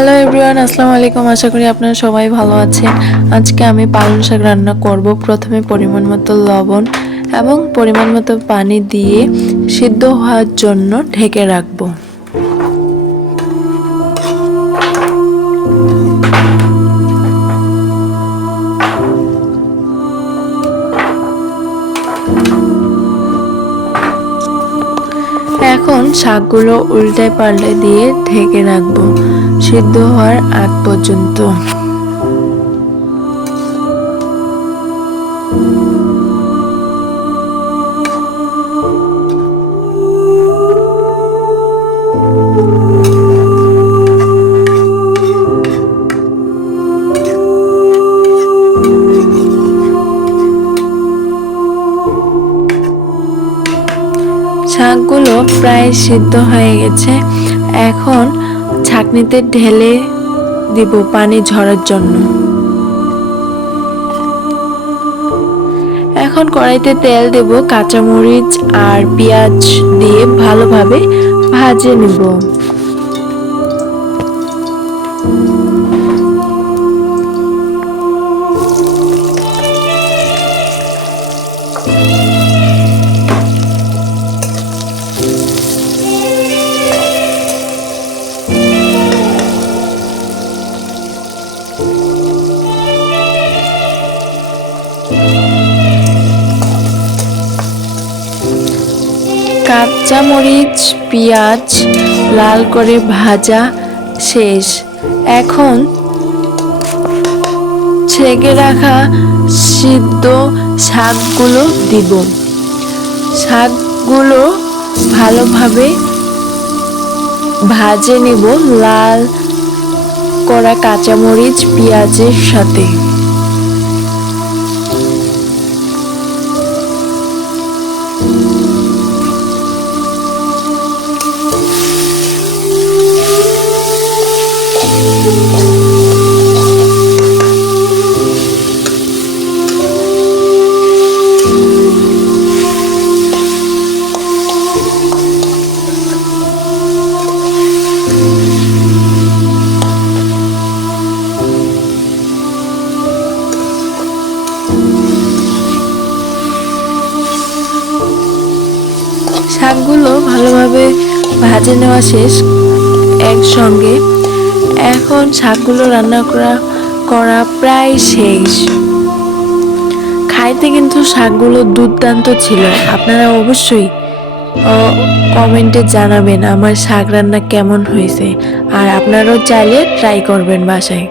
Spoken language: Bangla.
হ্যালো এভরিওয়ান, আসসালামু আলাইকুম। আশা করি আপনারা সবাই ভালো আছেন। আজকে আমি পালং শাক রান্না করব। প্রথমে পরিমাণ মতো লবণ এবং পরিমাণ মতো পানি দিয়ে সিদ্ধ হওয়ার জন্য ঢেকে রাখবো। এখন শাকগুলো উল্টে পাল্টে দিয়ে ঢেকে রাখবো সিদ্ধ হওয়ার আগ পর্যন্ত। শাকগুলো প্রায় সিদ্ধ হয়ে গেছে। এখন ছাঁকনিতে ঢেলে দিব পানি ঝরার জন্য। এখন কড়াইতে তেল দেব, কাঁচামরিচ আর পেঁয়াজ দিয়ে ভালোভাবে ভেজে নেব। কাঁচামরিচ পেঁয়াজ লাল করে ভাজা শেষ। এখন ছেঁকে রাখা সিদ্ধ শাকগুলো দিব। শাকগুলো ভালোভাবে ভাজে নেব লাল করা কাঁচামরিচ পেঁয়াজের সাথে। শাকগুলো ভালোভাবে ভাজে নেওয়া শেষ একসঙ্গে। এখন শাকগুলো রান্না করা প্রায় শেষ। খাইতে কিন্তু শাকগুলো দুর্দান্ত ছিল। আপনারা অবশ্যই কমেন্টে জানাবেন আমার শাক রান্না কেমন হয়েছে, আর আপনারাও চাইলে ট্রাই করবেন বাসায়।